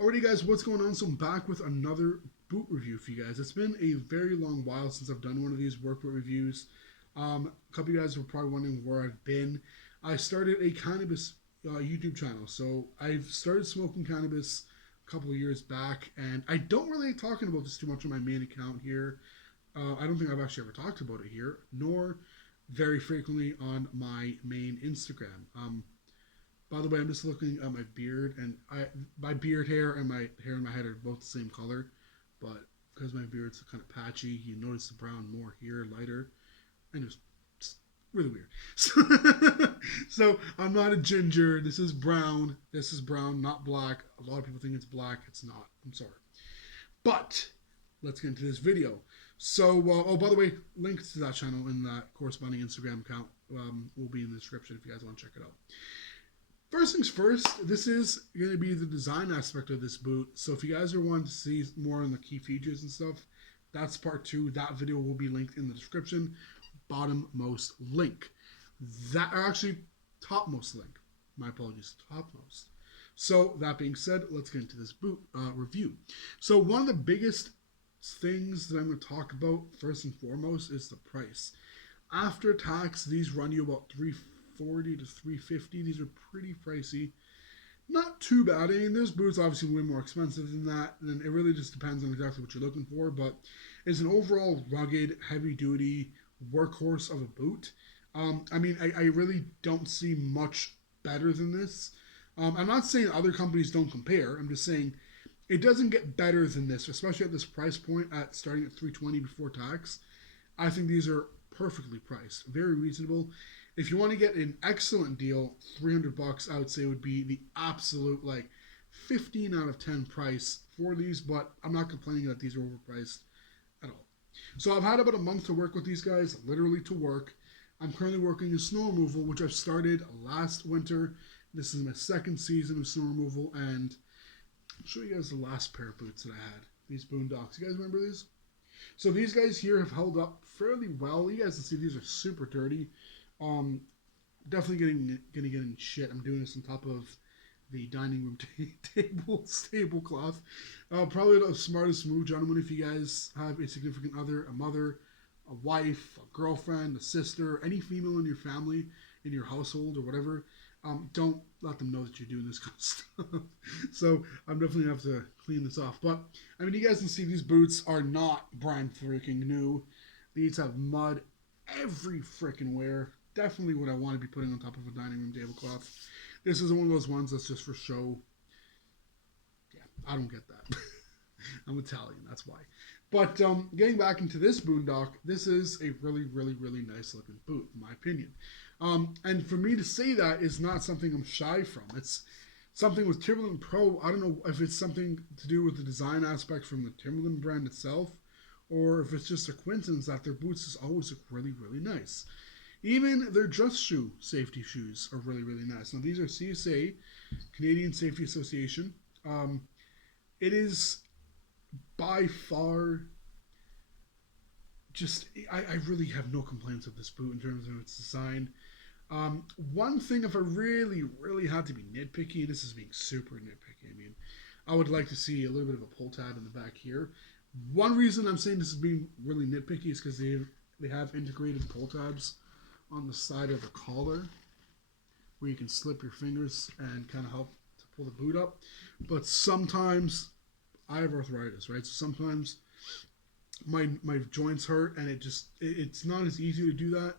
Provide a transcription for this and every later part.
Alrighty guys, what's going on? So I'm back with another boot review for you guys. It's been a very long while since I've done one of these work boot reviews. A couple of you guys were probably wondering where I've been. I started a cannabis YouTube channel. So I've started smoking cannabis a couple of years back, and I don't really like talking about this too much on my main account here. I don't think I've actually ever talked about it here, nor very frequently on my main Instagram. By the way, I'm just looking at my beard, and my beard hair and my hair in my head are both the same color, but because my beard's kind of patchy, you notice the brown more here, lighter, and it's just really weird. So I'm not a ginger. This is brown. This is brown, not black. A lot of people think it's black. It's not. I'm sorry. But let's get into this video. So, oh, by the way, links to that channel and that corresponding Instagram account will be in the description if you guys want to check it out. First things first, this is going to be the design aspect of this boot. So if you guys are wanting to see more on the key features and stuff, that's part 2. That video will be linked in the description. Bottommost link. That are actually topmost link. My apologies, topmost. So that being said, let's get into this boot review. So one of the biggest things that I'm going to talk about first and foremost is the price. After tax, these run you about $340 to $350. These are pretty pricey. Not too bad. I mean, there's boots obviously way more expensive than that, and it really just depends on exactly what you're looking for. But it's an overall rugged, heavy-duty workhorse of a boot. I mean, I really don't see much better than this. I'm not saying other companies don't compare. I'm just saying it doesn't get better than this, especially at this price point at starting at $320 before tax. I think these are perfectly priced, very reasonable. If you want to get an excellent deal, $300 I would say would be the absolute like 15 out of 10 price for these, but I'm not complaining that these are overpriced at all. So I've had about a month to work with these guys, literally to work. I'm currently working in snow removal, which I've started last winter. This is my second season of snow removal, and I'll show you guys the last pair of boots that I had. These Boondocks. You guys remember these? So these guys here have held up fairly well. You guys can see these are super dirty. Definitely getting shit. I'm doing this on top of the dining room table cloth. Probably the smartest move, gentlemen, if you guys have a significant other, a mother, a wife, a girlfriend, a sister, any female in your family, in your household or whatever, don't let them know that you're doing this kind of stuff. So I'm definitely going to have to clean this off. But, I mean, you guys can see these boots are not brand freaking new. These have mud every freaking where. Definitely what I want to be putting on top of a dining room tablecloth. This is one of those ones that's just for show. Yeah, I don't get that. I'm Italian, that's why. But getting back into this Boondock, this is a really, really, really nice looking boot, in my opinion. And for me to say that is not something I'm shy from. It's something with Timberland Pro. I don't know if it's something to do with the design aspect from the Timberland brand itself, or if it's just a coincidence that their boots just always look really, really nice. Even their Just Shoe safety shoes are really, really nice. Now, these are CSA, Canadian Safety Association. It is by far just, I really have no complaints of this boot in terms of its design. One thing, if I really, really had to be nitpicky, and this is being super nitpicky, I mean, I would like to see a little bit of a pull tab in the back here. One reason I'm saying this is being really nitpicky is because they have integrated pull tabs on the side of the collar where you can slip your fingers and kind of help to pull the boot up. But sometimes I have arthritis, right? So sometimes my joints hurt, and it's not as easy to do that,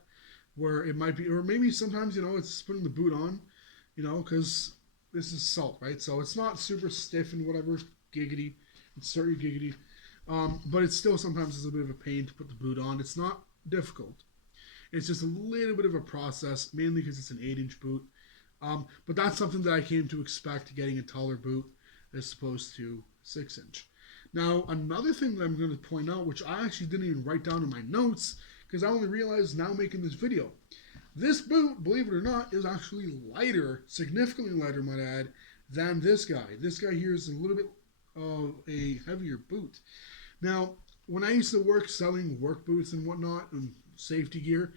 where it might be, or maybe sometimes, you know, it's putting the boot on, you know, because this is salt, right? So it's not super stiff and whatever, giggity, it's very giggity. But it's still sometimes a bit of a pain to put the boot on. It's not difficult. It's just a little bit of a process, mainly because it's an 8-inch boot. But that's something that I came to expect getting a taller boot as opposed to 6-inch. Now, another thing that I'm going to point out, which I actually didn't even write down in my notes, because I only realized now making this video. This boot, believe it or not, is actually lighter, significantly lighter, might I add, than this guy. This guy here is a little bit of a heavier boot. Now, when I used to work selling work boots and whatnot, and safety gear,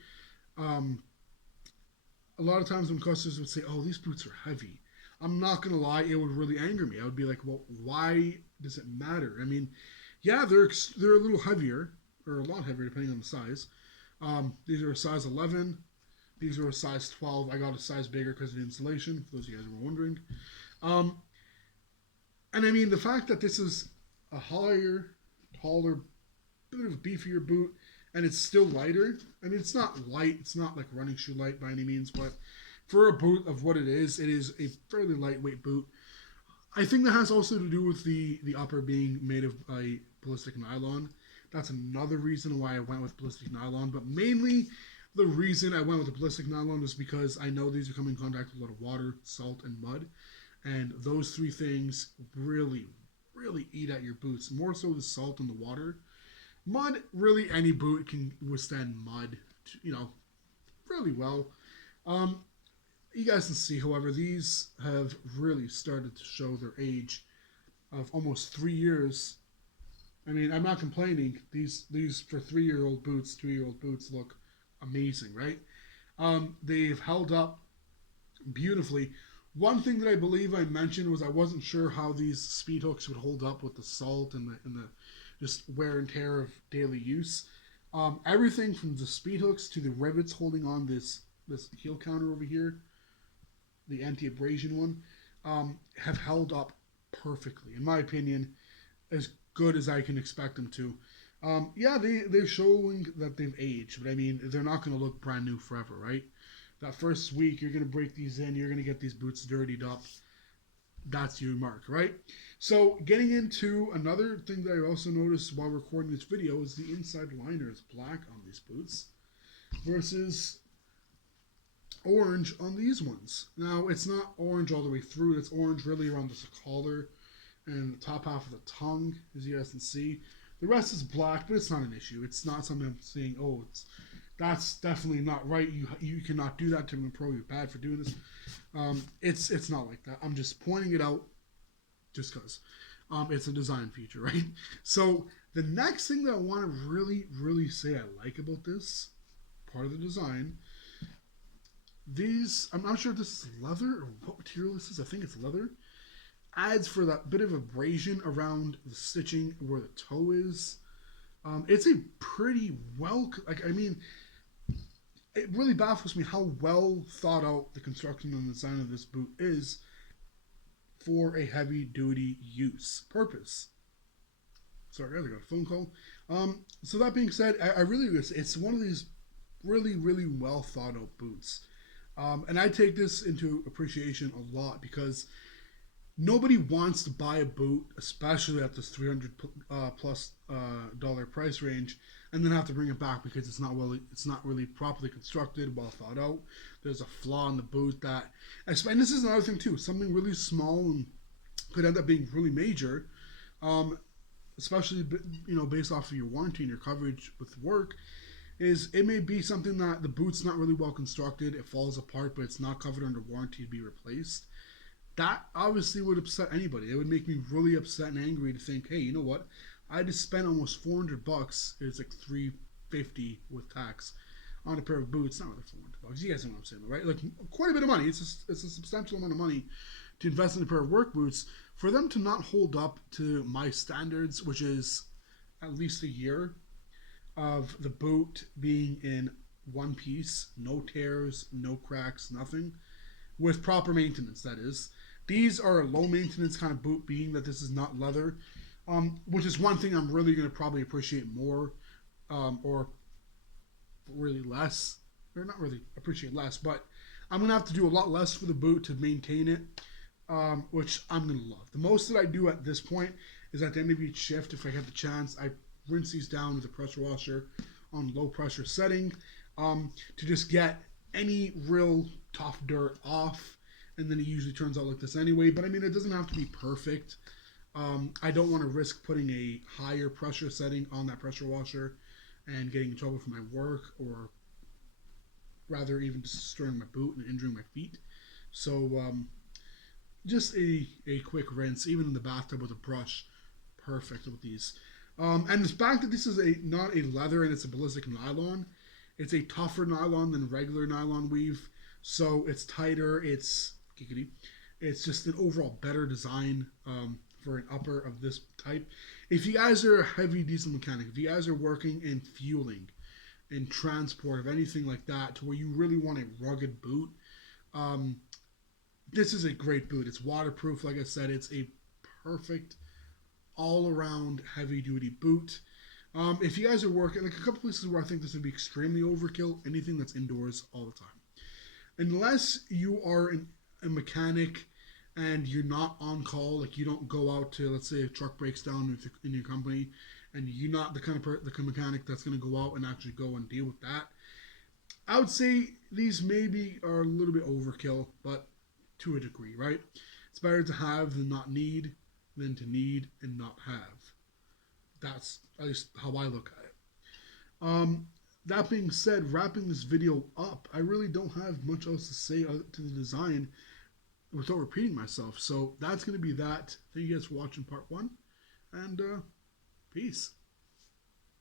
a lot of times when customers would say, oh, these boots are heavy, I'm not gonna lie, it would really anger me. I would be like, well, why does it matter? I mean, yeah, they're a little heavier, or a lot heavier depending on the size. These are a size 11. These are a size 12. I got a size bigger because of the insulation, for those of you guys who were wondering. Um, and I mean, the fact that this is a higher, taller, bit of a beefier boot, and it's still lighter. I mean, it's not light. It's not like running shoe light by any means, but for a boot of what it is a fairly lightweight boot. I think that has also to do with the upper being made of a ballistic nylon. That's another reason why I went with ballistic nylon, but mainly the reason I went with the ballistic nylon was because I know these are coming in contact with a lot of water, salt, and mud, and those three things really, really eat at your boots. More so the salt and the water. Mud, really any boot can withstand mud, really well. You guys can see, however, these have really started to show their age of almost 3 years. I mean, I'm not complaining. These for 3-year-old boots, 2-year-old boots look amazing, right? They've held up beautifully. One thing that I believe I mentioned was I wasn't sure how these speed hooks would hold up with the salt and the just wear and tear of daily use. Everything from the speed hooks to the rivets holding on this heel counter over here, the anti-abrasion one, have held up perfectly. In my opinion, as good as I can expect them to. Yeah, they're showing that they've aged, but I mean, they're not going to look brand new forever, right? That first week, you're going to break these in, you're going to get these boots dirtied up. That's your mark, right? So, getting into another thing that I also noticed while recording this video is the inside liner is black on these boots versus orange on these ones. Now, it's not orange all the way through. It's orange really around the collar and the top half of the tongue, as you guys can see. The rest is black, but it's not an issue. It's not something I'm saying, oh, that's definitely not right. You cannot do that. Timberland Pro, you're bad for doing this. It's not like that. I'm just pointing it out just because. It's a design feature, right? So the next thing that I want to really, really say I like about this part of the design, these, I'm not sure if this is leather or what material this is. I think it's leather. Adds for that bit of abrasion around the stitching where the toe is. It's a pretty it really baffles me how well thought out the construction and design of this boot is for a heavy duty use purpose. Sorry guys, I got a phone call. So that being said, I really, it's one of these really, really well thought out boots. And I take this into appreciation a lot because nobody wants to buy a boot, especially at this $300 plus dollar price range, and then have to bring it back because it's not really properly constructed, well thought out. There's a flaw in the boot that, and this is another thing too. Something really small and could end up being really major, especially based off of your warranty and your coverage with work. Is it may be something that the boot's not really well constructed. It falls apart, but it's not covered under warranty to be replaced. That obviously would upset anybody. It would make me really upset and angry to think, hey, you know what? I just spent almost $400. It's like $350 with tax on a pair of boots. Not really $400. You guys know what I'm saying, right? Like quite a bit of money. It's a substantial amount of money to invest in a pair of work boots. For them to not hold up to my standards, which is at least a year of the boot being in one piece, no tears, no cracks, nothing, with proper maintenance, that is. These are a low maintenance kind of boot, being that this is not leather, which is one thing I'm really going to probably appreciate more, or really less, or not really appreciate less, but I'm going to have to do a lot less for the boot to maintain it, which I'm going to love. The most that I do at this point is at the end of each shift, if I have the chance, I rinse these down with a pressure washer on low pressure setting, to just get any real tough dirt off, and then it usually turns out like this anyway. But I mean, it doesn't have to be perfect. I don't want to risk putting a higher pressure setting on that pressure washer and getting in trouble for my work, or rather even destroying my boot and injuring my feet. So just a quick rinse, even in the bathtub with a brush, perfect with these. And the fact that this is not a leather and it's a ballistic nylon, it's a tougher nylon than regular nylon weave, so it's tighter, it's It's just an overall better design for an upper of this type. If you guys are a heavy diesel mechanic, if you guys are working in fueling and transport of anything like that, to where you really want a rugged boot, um, this is a great boot. It's waterproof, like I said. It's a perfect all-around heavy-duty boot. If you guys are working, like a couple places where I think this would be extremely overkill, anything that's indoors all the time. Unless you are a mechanic and you're not on call, like you don't go out to, let's say a truck breaks down in your company, and you're not the kind of the mechanic that's going to go out and actually go and deal with that. I would say these maybe are a little bit overkill, but to a degree, right? It's better to have than not need, than to need and not have. That's at least how I look at it. That being said, wrapping this video up, I really don't have much else to say to the design without repeating myself. So that's going to be that. Thank you guys for watching part 1, and peace.